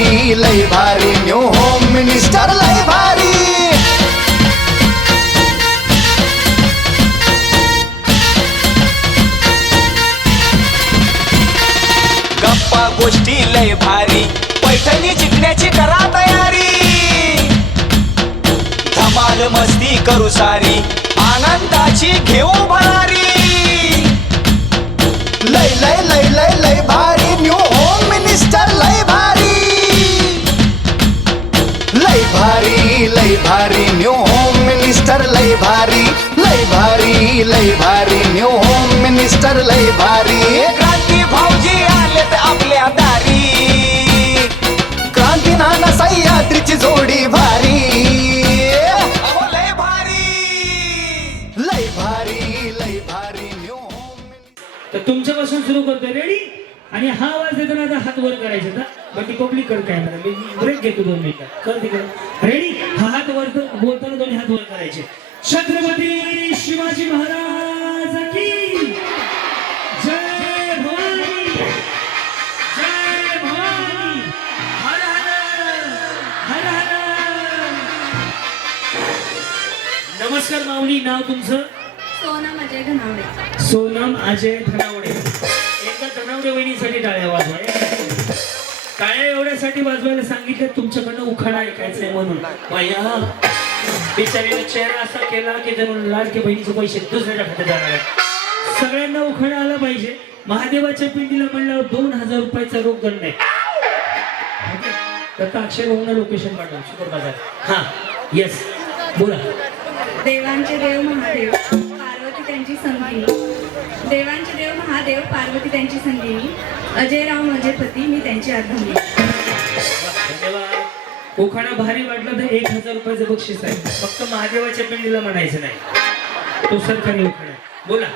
भारी लय भारी न्यू होम मिनिस्टर लय भारी. गप्पा गोष्टी लय भारी. पैठणी जिंकण्याची करा तयारी. धमाल मस्ती करू सारी. आनंदाची घेऊ भरारी. लय लय लय लय लय भारी. भारी न्यू होम मिनिस्टर लय भारी लय भारी लय भारी न्यू होम मिनिस्टर लय भारी. क्रांती भाऊजी आलेत आपल्या दारी. क्रांती नाना सह्याद्रीची जोडी भारी. अहो लय भारी. लय भारी लय भारी न्यू होम तर तुमच्यापासून सुरू करतोय. रेडी आणि हा आवाज देताना आता हात वर करायचे. ना बाकी पब्लिक कर काय? मी ब्रेक घेतो दोन मिनिटं. कर तिकडे. रेडी हा हात वर बोलताना दोन्ही हात वर करायचे छत्रपती शिवाजी महाराज की जय भवानी जय भवानी हर हर हर हर। नमस्कार माऊली नाव तुमचं? सोनम अजय धनावडे. सोनम अजय धनावडे. एकदा धनावडे वहिनीसाठी टाळ्या वाजवा टाळ्या एवढ्यासाठी वाजवायला सांगितलं तुमच्याकडनं उखाणा ऐकायचंय म्हणून. बिचारीने चेहरा असा केला की जणू लाडके बहिणीचे पैसे दुसऱ्याच्या खात्यात जाणार आहे सगळ्यांना उखाणा आला पाहिजे. महादेवाच्या पिंडीला म्हणल्यावर दोन हजार रुपयाचा रोख दंड आहे तर अक्षय भाऊना लोकेशन पाठव. शुकर बाजार हा येस बोला. देवांचे देव महादेव पार्वती त्यांची संगिनी देवांचे देव महादेव पार्वती त्यांची संगिनी अजयराव माझे पती मी त्यांची अर्धांगिनी. धन्यवाद. उखाणा भारी वाटला तर एक हजार रुपयाचं बक्षीस आहे. फक्त महादेवाच्या पिंडीला म्हणायचं नाही. तो सरकारी उखाणा बोला.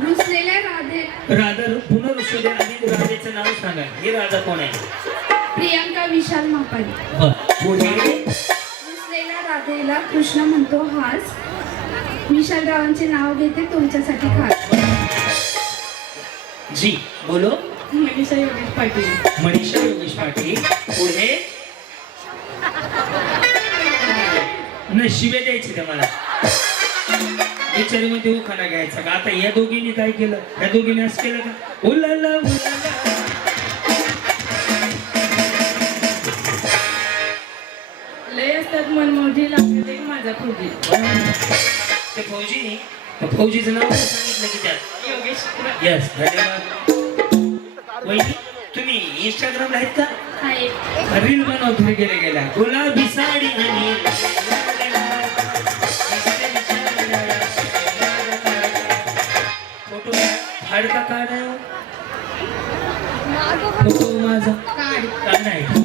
रुसलेल्या राधे. राधा पुन्हा द्या आणि राधेचं नाव सांगा. ही राधा कोण आहे? प्रियांका विशाल मापाली बर. पुढे रुसलेल्या राधेला कृष्ण म्हणतो हास. विशालरावांचे नाव घेते तुमच्यासाठी खास. जी बोलो. मनीषा योगेश पाटील. मनीषा योगेश पाटील. पुढे. नाही शिवे द्यायचे त्या मला. विचारी मध्ये उखाणा घ्यायचा का? आता या दोघींनी काय केलं? या दोघींनी असं केलं का? उलाला लय असतात मनमोजी लागले माझा फौजी. ते फौजी? त्या फौजीचं नाव सांगितलं की त्यात. योगेश येस धन्यवाद. तुम्ही इंस्टाग्रामला आहेत का? रील बनवत गेल्या गेल्या. गुलाबी साडी आणि फोटो फाडका काढा? फोटो माझा. नाही?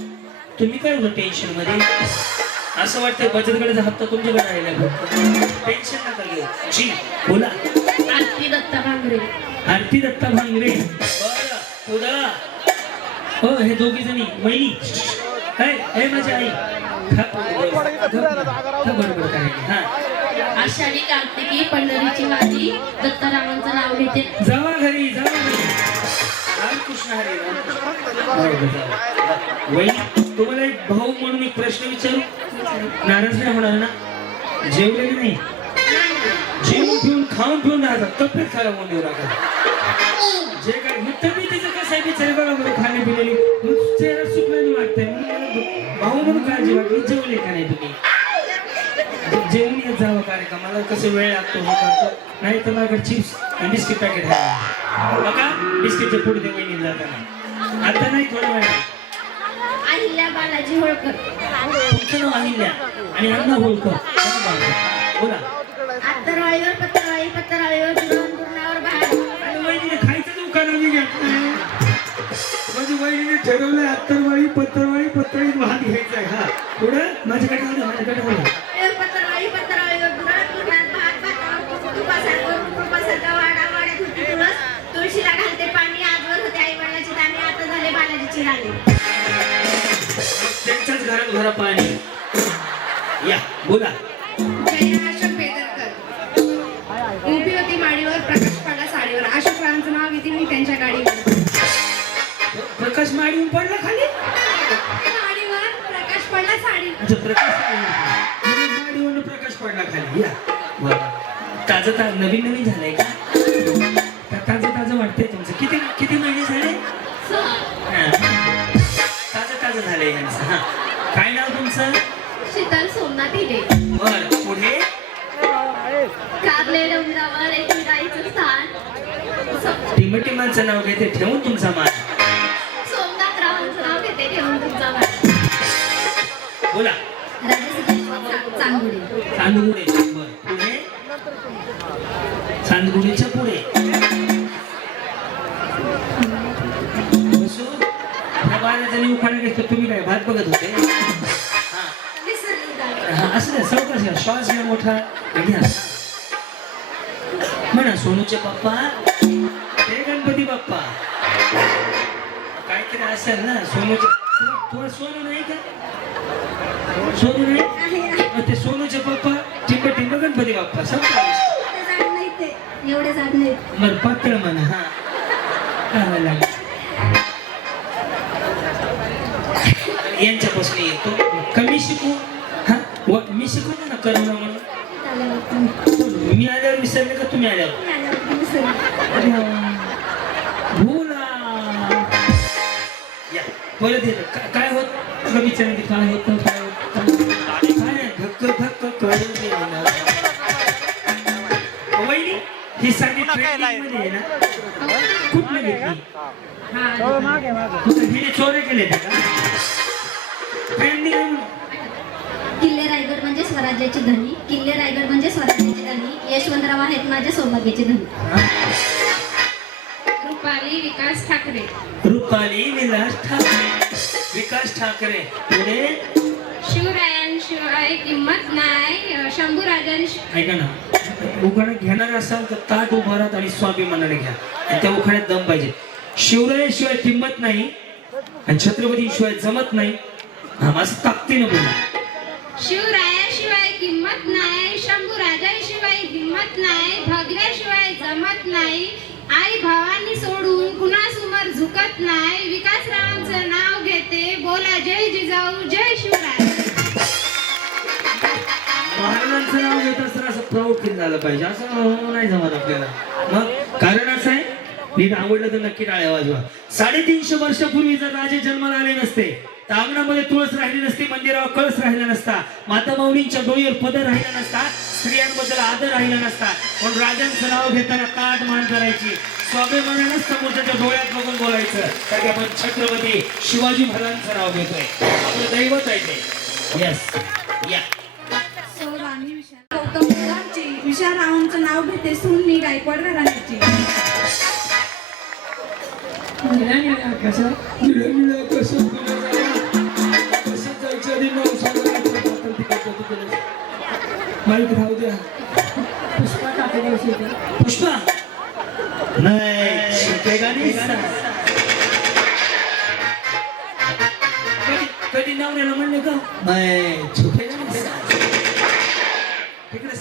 तुम्ही काय होतं टेन्शनमध्ये? असं वाटतंय बचत गटाचा हप्ता तुमच्याकडे राहिला. टेन्शन नका घेऊ. जी बोला. आरती दत्ता भांगरे. आरती दत्ता भांगरे. बरं पुढं हो हे दोघी जणी. वहिनी. काय? हे माझी आई. बरोबर काय? हा. आषाढी कार्तिकी पंढरीची वादी दत्तारामांचं नाव घेते. जावा घरी जावा घरी. रामकृष्ण हरी रामकृष्ण. बरोबर, जावा. वहिनी तुम्हाला एक भाऊ म्हणून एक प्रश्न विचारू? नाराज नाही होणार ना? जेवले की नाही? जेवून पिऊन खाऊन पिऊन राहतात. तब्येत खराब होऊन देऊ नका जे काय मग तब्येतीचं कसं आहे बिचारे बघा बरं. चेहरा सुकलेली वाटतंय. मला भाऊ म्हणून काळजी वाटली जेवले का नाही तुम्ही? जेवून येत जावं कार्यक्रमाला कसं वेळ लागतो हे करतो. नाही तर माझ्याकडे चिप्स आणि बिस्किट पॅकेट आहे. बघा बिस्किटचे पुढे ते वहिनी जाताना आता नाही थोडा वेळ अहिल्या बालाजी होळकर तुमचं नाव अहिल्या. आणि अण्णा होळकर. बोला. अत्तरवाळीवर पत्तरवाळी पत्तरवाळीवर ठरवलंय अत्तरवाळी पत्तरवाळी पत्तळीत वाहन घ्यायचंय हा. पुढे? माझ्याकडे आलं माझ्याकडे आलं. तुळशीला घालते पाणी आता झाले बालाजीची त्यांच्याच घरात पाणी. या बोला. उभी होती माडीवर प्रकाश पाडा साडीवर. अशोक रामचं नाव घेते मी त्यांच्या गाडीवर. प्रकाश माडीहून पडला खाली? साडीवर प्रकाश पडला साडी. अच्छा प्रकाश माडीवरून प्रकाश पडला खाली. या. ताजं ताज नवीन नवीन झालंय का? ता- ताजं ताजं वाटतंय तुमचं. किती किती महिने झाले. ताजं ताजं झालंय यांचं. हा. काय नाव तुमचं? शीतल सोमनाथ इले बर. पुढे? कारले डोंगरावर एक विडाईचं स्थान. टिमटिमाचं नाव घेते ठेवून तुमचा मान. पुढे. बसू. त्या बाळाचा उखाणा घेतो तुम्ही काय भात बघत होते? असं श्वास घ्या मोठा. घ्या म्हणा सोनूचे पप्पा. ते गणपती बाप्पा. काहीतरी असेल ना सोनूचे तुला सोनू नाही का? सोनू नाही? ते सोनूचे पप्पा टिंब टिंब गणपती बाप्पा विषय. एवढे जात नाही बरं पातळ म्हणा. हा. हा, लागलं. यांच्यापासून येतो. कमी शिकू? हा? व- मी शिकवतो ना करुणा म्हणून? मी आल्यावर विसरले का तुम्ही आल्यावर? भोला. या. परत येतं काय होत? काय होतं काय होतं? ना केले किल्ले रायगड म्हणजे स्वराज्याची धनी. किल्ले रायगड म्हणजे स्वराज्याची धनी. यशवंतराव आहेत माझ्या सौभाग्याची धनी. रुपाली विकास ठाकरे. रुपाली विलास ठाकरे. विकास ठाकरे. पुढे? शिवरायांशिवाय किंमत नाही. शंभू राजांशी ऐका ना. उखाणा घेणार असाल तर ताट उभारात आणि स्वाभिमानाने घ्या. आणि त्या उखाण्यात दम पाहिजे. शिवरायाशिवाय किंमत नाही आणि छत्रपतीशिवाय जमत नाही. हा असं ताकदीनं बोला शिवरायाशिवाय किंमत नाही शंभू राजाशिवाय हिंमत नाही भगऱ्याशिवाय जमत नाही आई भावांनी सोडून कुणासमोर झुकत नाही. विकासरावांचं नाव घेते बोला जय जिजाऊ जय शिवराय. महाराजांचं नाव घेत असताना असं प्रवृत्तीत झालं पाहिजे. असं नाही जमत आपल्याला. मग कारण असं आहे नीट आवडलं तर नक्की टाळ्या वाजवा. साडेतीनशे वर्षापूर्वी जर राजे जन्माला आले नसते तर अंगणामध्ये तुळस राहिली नसती मंदिरावर कळस राहिला नसता माता माऊलींच्या डोळीवर पदर राहिला नसता स्त्रियांबद्दल आदर राहिला नसता पण राजांचं नाव घेताना काट मान करायची स्वाभिमानानंच समोरच्या डोळ्यात बघून बोलायचं कारण आपण छत्रपती शिवाजी महाराजांचं नाव घेतोय. आपलं दैवत आहे ते. यस या गौतम बुद्धांची विशालरावांचं नाव घेते सून मी गायकवाड घराण्याची निळ्या निळ्या जायचं आधी सांगायचं तिकडे. माईक राहू द्या पुष्पा नाही नाही कधी कधी नवऱ्याला म्हणले का? नाही तिकडे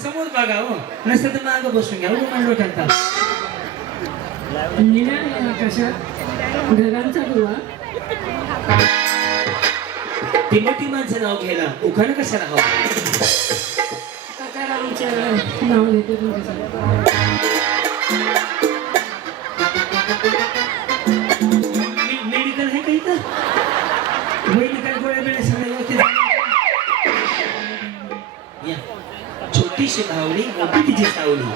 समोर बघा हो. नसेल तर मागं बसून घ्या. उभं मांडव टाकता निळ्या आकाशात ढगांचा गोळा टिमटी माणसं नाव घ्यायला उखाणं कशाला हवं? नाव घेतो छोटीशी धावली मोठी तिची सावली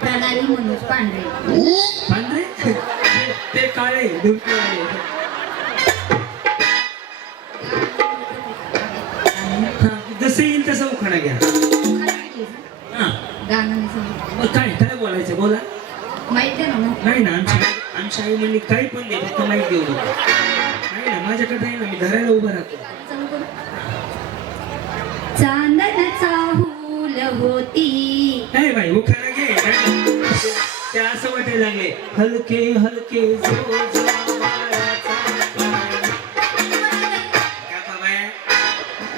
प्रणाली मनोज पांढरे. पांढरे? ते- काळे धुरके जसं येईल तसं उखाणा घ्या. हा. गाणं नाही. मग काय काय बोलायचं बोला. माहिती आहे ना मग? नाही ना आमची आमची आई म्हणली काही पण फक्त माहीत देऊ नको. नाही ना माझ्याकडे आहे ना मी धरायला उभा राहतो. ते असं वाटायला लागले हलके हलके?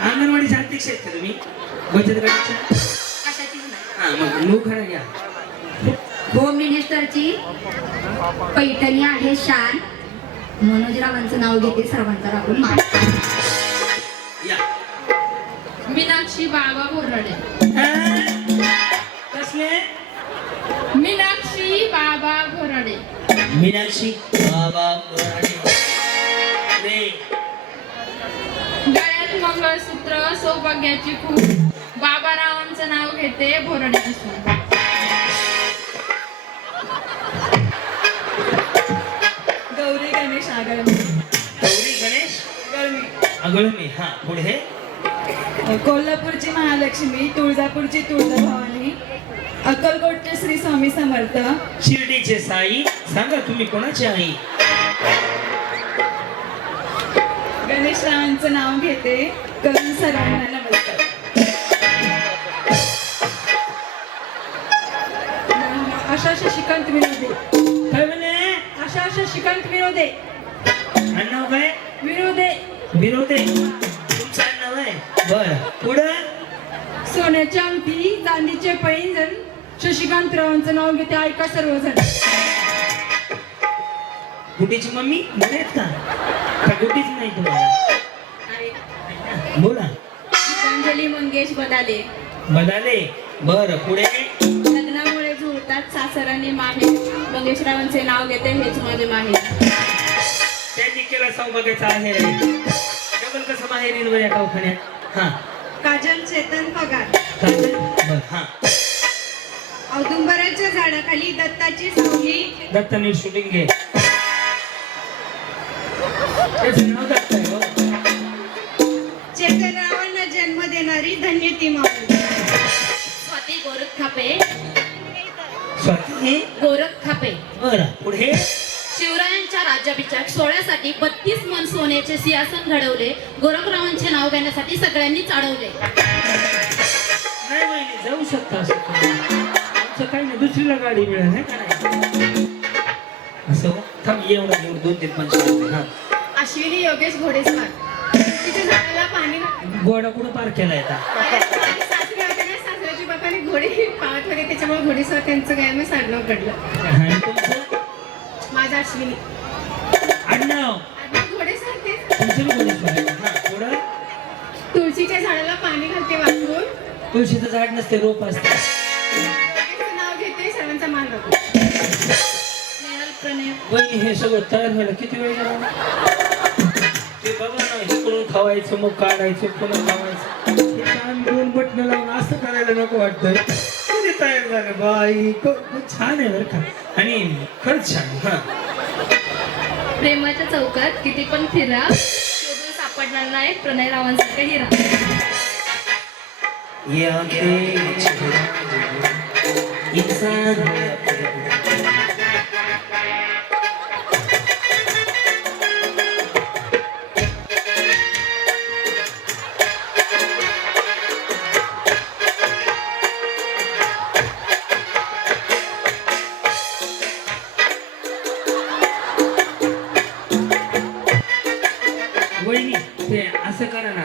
अंगणवाडीच्या अध्यक्ष आहेत का तुम्ही? बचत गटाच्या हा मग नू खरा घ्या. होम मिनिस्टरची पैठणी आहे शान. मनोजरावांचं नाव घेते सर्वांचा मान. या. मीनाक्षी बाबा बोराडे कसले? मीनाक्षी बाबा बोराडे मीनाक्षी बाबा बोराडे रे गळ्यात मंगळसूत्र सौभाग्याची खूप बाबारावांचं नाव घेते पासून गौरी गणेश आगळमी. गौरी गणेश? गळमी अगळमी हा पुढे? कोल्हापूरची महालक्ष्मी तुळजापूरची तुळजाभवानी अक्कलकोटचे श्री स्वामी समर्थ. शिर्डीचे साई सांगा तुम्ही कोणाचे आई? गणेशरावांचं नाव घेते करून सर्वांना नमस्कार. आशा शशिकांत विनोदे. काय म्हणे? आशा शशिकांत विनोदे. आडनाव काय? विनोदे. विनोदे. तुमचं आडनाव आहे? बर. पुढं? सोन्याची अंगठी चांदीचे पैंजण शशिकांत रावांचं नाव घेते ऐका सर्वजण. गुटीची मम्मी बरे आहेत का? का गुटीच नाही तुम्हाला? बोला. गीतांजली मंगेश बदाले. बदाले? बर पुढे? लग्नामुळे जुळतात सासर आणि माहेर मंगेशरावांचे नाव घेते हेच माझे माहेर त्यांनी केला सौभाग्याचा आहे रे डबल कसं बाहेर येईल बरं या दवाखान्यात? हा. काजल चेतन पगार. चालेल बर हा. औदुंबराच्या झाडाखाली दत्ताची सावली. दत्ताने शूटिंग घे. दत्त हो. चेतनरावांना जन्म देणारी धन्य ती माऊली. स्वाती गोरख खापे स्वाती? गोरख खापे बर पुढे? शिवरायांच्या राज्याभिषेक सोहळ्यासाठी बत्तीस मन सोन्याचे सिंहासन घडवले. गोरखरावांचे नाव घेण्यासाठी सगळ्यांनी चाडवले नाही जाऊ शकता असं काही नाही दुसरीला गाडी मिळेल है का नाही? असं? थांब एवढं एवढं दोन तीन पंच हा. अश्विनी योगेश घोडेस्वार. तिच्या झाडाला पाणी गोडा कुठं पार केला येतात सासरे होते ना सासऱ्याची बापाने घोडी पाहत होते त्याच्यामुळे घोडेस्वार त्यांचं काय मी साडणं पडलं आणि तुमचं? माझा अश्विनी. आडनाव? आता घोडेस्वार तेच. तुमचं बी आहे? हा तुळशीच्या झाडाला पाणी घालते वाचून तुळशीचं झाड नसते रोप असते. वहिनी हे सगळं तयार व्हायला किती वेळ गेला ते बघा ना इकडून खावायचं मग काढायचं पुन्हा खावायचं. हे छान दोन बटणं लावून असं करायला नको वाटतंय. किती तयार झालं? बाई छान आहे बरं का. आणि खरंच छान हा. प्रेमाच्या चौकात किती पण फिरा शोधून सापडणार नाही प्रणय रावांसारखा हिरा ये इंसान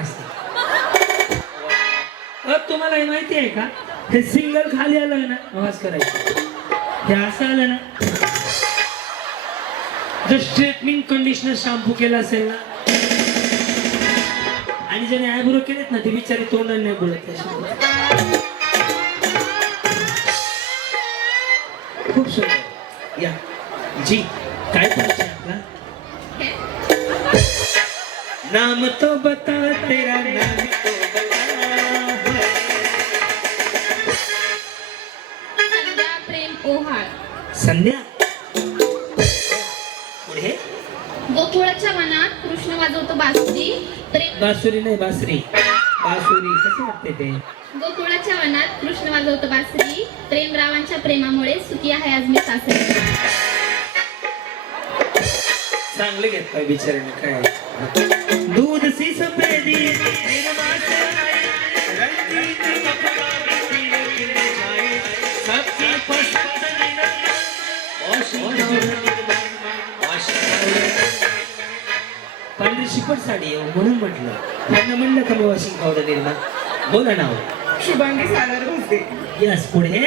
असते. तुम्हाला हे माहिती आहे का? हे सिंगल खाली आलं ना आवाज करायचं. हे असं आलं ना जर स्ट्रेटनिंग कंडिशनर शॅम्पू केला असेल ना आणि ज्याने आयब्रो केलेत ना ते बिचारे तोंडाने नाही बोलत खूप सुंदर. या. जी काय पाहिजे आपला? नाम तो बता. तेरा नाम तो बता संध्या. प्रेम संध्या पुढे. गोकुळाच्या वनात कृष्ण वाजवतो बासुरी. प्रेम. बासुरी नाही बासरी. बासुरी कसं वाटते ते? गोकुळाच्या वनात कृष्ण वाजवतो बासरी. प्रेमरावांच्या प्रेमामुळे सुखी आहे आज मी सासरी. चांगले घेत काय बिचाऱ्याने काय. दूध सी सफेदी निर्मा सबकी पसंद. पांढरी शिपट साडी आहे म्हणून म्हटलं. त्यांना म्हणलं कमी वॉशिंग पावडर निर्माण बोला नाव शुभांगी सागर भोसले. यस पुढे?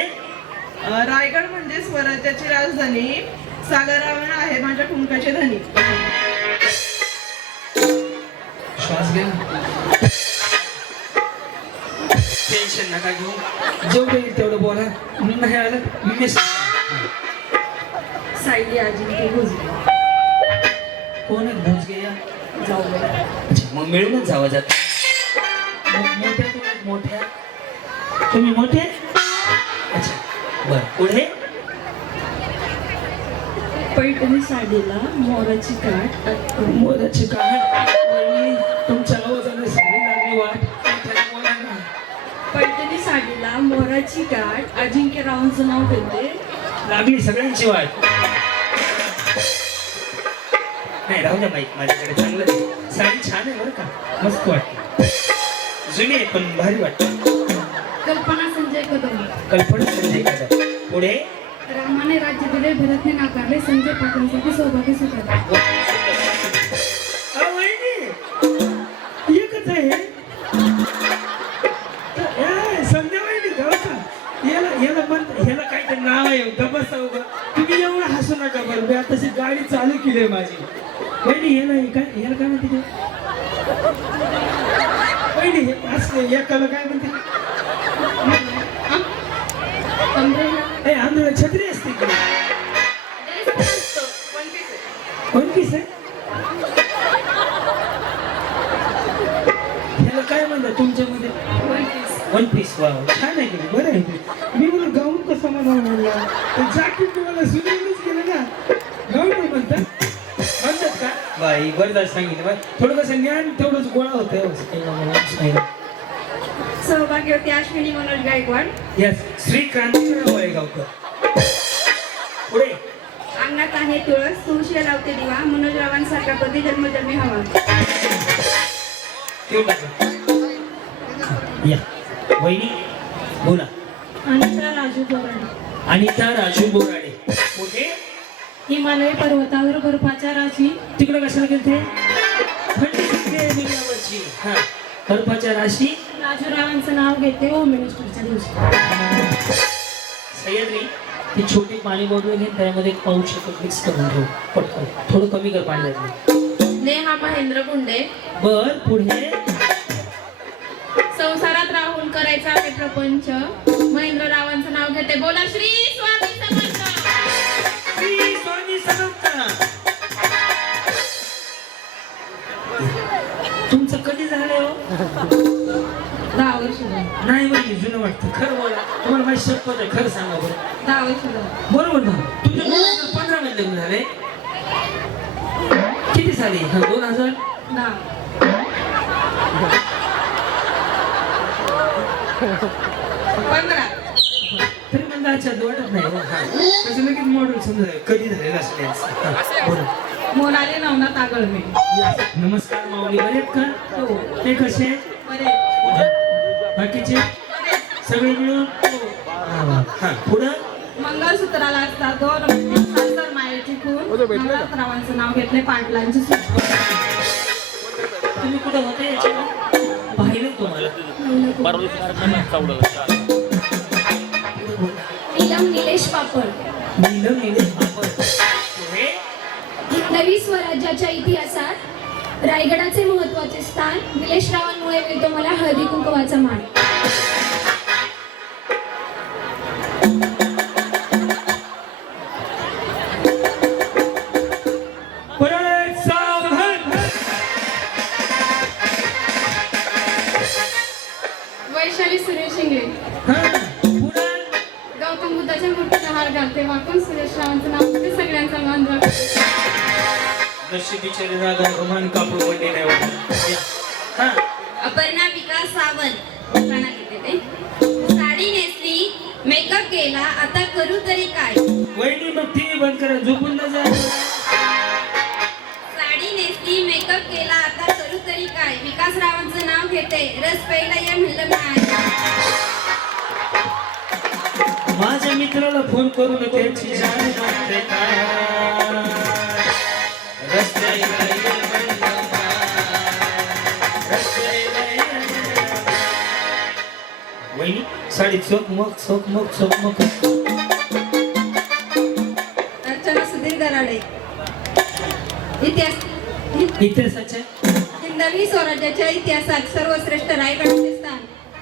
अ, रायगड म्हणजे स्वराज्याची राजधानी सागरावर आहे माझ्या कुंकाचे धनी. श्वास घ्या. टेन्शन नका घेऊ. जेवढं येईल तेवढं बोला. नाही आलं मी सायली अजिंक्य भोजले कोण आहे? भोजगे या. जाऊ मग मिळूनच जावं जात. मोठ्या आहेत मोठ्या. तुम्ही मोठे? अच्छा बर. पुढे? पैठणी साडीला मोराची काठ. मोराची वहिनी, तुमच्या आवाजाने साडी लागली वाट. पैठणी साडीला मोराची काठ अजिंक्य रावांचं नाव घेते लागली सगळ्यांची वाट. नाही राहू द्या बाईक माझ्याकडे चांगलं. साडी छान आहे बरं का. मस्त वाटते. जुनी आहे पण भारी वाटते. कल्पना संजय कदम. कल्पना संजय कदम. पुढे? रामाने राज्य दिले भरतने नाकारले संजय पाटलांसाठी सौभाग्य सुखाले बसा आहे तुम्ही एवढं हसू नका बरं. मी आता गाडी चालू केली आहे माझी. पहिली हे नाही काय याला काय म्हणते ते? पहिली हे असले एकाला काय म्हणते? ए आंधळ छत्री असते की वन पीस आहे? ह्याला काय म्हणतात तुमच्यामध्ये? वन पीस वा छान आहे की बरं आहे मी म्हणून जॅकेट तुम्हाला सुधारूनच गेलं ना नाही म्हणतात म्हणतात का बाई बरं झालं सांगितलं बरं थोडं कसं ज्ञान तेवढंच गोळा होतं सहभागी अश्विनी मनोज गायकवाड यस श्री क्रांतीराव वळेगावकर पुढे अंगणात आहे तुळस तुळशी लावते दिवा मनोजरावांसारखा कधी जन्मजन्मी हवा ठेवून टाका. या वहिनी बोला अनिता राजू बोराडे अनिता राजू बोराडे. कुठे? हिमालय पर्वतावर बर्फाच्या राशी. तिकडे कशाला गेलते? थंडी आहे हा बर्फाच्या राशी. राजूरावांचं नाव घेते होम मिनिस्टरच्या दिवशी. सह्याद्री ती छोटी पाणी बॉटल घेऊन त्यामध्ये एक पाऊच मिक्स करून ठेव. पटकन. थोडं कमी कर पाणी त्यातलं. नेहा महेंद्र गुंडे बर पुढे. संसारात राहून करायचा आहे प्रपंच. घेते बोला श्री स्वामी समर्थ. श्री स्वामी समर्थ. तुमचं कधी झालंय हो? दहा वर्ष. नाही म्हणजे जुनं वाटतं. खरं बोला. तुम्हाला माझी शपथ आहे खरं सांगा बरं. दहा वर्ष. बरोबर ना? तुमच्या पंधरा मध्ये लग्न झाले किती साली? हा दोन हजार? पंधरा. तरी मला अच्छा वाटत नाही हो. हा. तसं लगेच मॉडेल समजा कधी झालेलं असं यांचं. हा, बोला. मोनाली नवनाथ आगळमे Yes. नमस्कार माऊली बरे आहेत का हो ते कसे आहेत? बरे बाकीचे सगळे मिळून हा, वा. हा पुढं मंगळसूत्राला असतात दोन सासर नवनाथरावांचं नाव घेतले पाटलांची सूट तुम्ही कुठं होते याच्यावर पाहिलं तुम्हाला नीलम निलेश पापड. नीलम निलेश पापड. नवी स्वराज्याच्या इतिहासात रायगडाचे महत्त्वाचे स्थान निलेश रावांमुळे मिळतो. मला हळदी कुंकवाचा मान. हार घालते. वाकून सुरेश रावांचं नाव घेते सगळ्यांचा मान बिचारे कापड नाही. हा. अपर्णा विकास सावंत. घेते ते. साडी नेसली मेकअप केला आता करू तरी काय? वहिनी मग टीव्ही बंद करा झोपून न जा. साडी नेसली मेकअप केला आता करू तरी काय? विकास रावांचं नाव घेते. रस प्यायला या म्हणलं नाही माझ्या मित्राला फोन करून त्यांची जाण वाटते का? वहिनी साडी चोकमक चोकमक चोकमक अर्चना सुधीर दराडे. इतिहास हिंदवी स्वराज्याच्या इतिहासात सर्वश्रेष्ठ रायगडाचे स्थान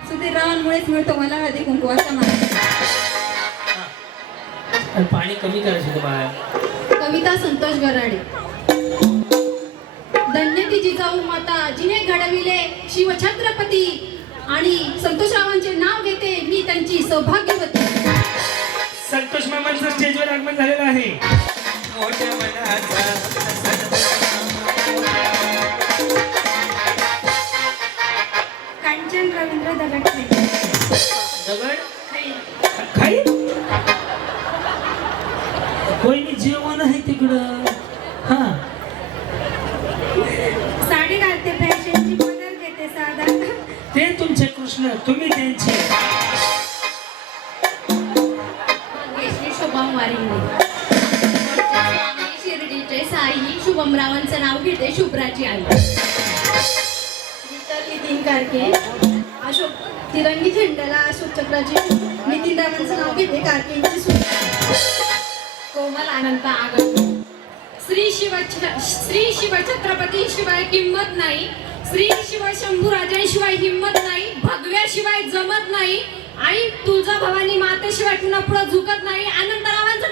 सुधीररावांमुळेच मिळतो मला हळदी कुंकवाचा मान आणि पाणी कमी करायचं बाळा. कविता संतोष गराडे. धन्य ती जिजाऊ माता जिने घडविले शिवछत्रपती. आणि संतोषरावांचे नाव घेते मी त्यांची सौभाग्यवती. संतोष मामांचं स्टेजवर आगमन झालेलं आहे. तिकडं. हा. साडी घालते फॅशनची पदर घेते साधा. ते तुमचे कृष्ण तुम्ही त्यांचे. भाग्यश्री शुभम वारिंगे. स्वामी शिर्डीचे साई शुभमरावांचं नाव घेते शुभ्राची आई. गीता नितीन कारके अशोक तिरंगी झेंड्याला अशोक चक्राची नितीन रावांचं नाव घेते कारकेंची सून कोमल अनंत आगळ श्री शिव श्री शिवछत्रपती शिवाय किंमत नाही. श्री शिव शंभू राजांशिवाय हिंमत नाही. भगव्याशिवाय जमत नाही. आई तुळजा भवानी मातेशिवाय पुन्हा पुढं झुकत नाही. अनंतरावांचं